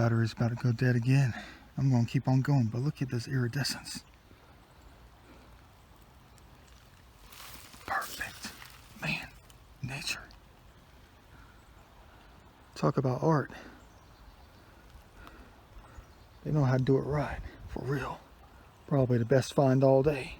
battery's about to go dead again. I'm going to keep on going, but look at this iridescence. Perfect. Man, nature. Talk about art. They know how to do it right, for real. Probably the best find all day.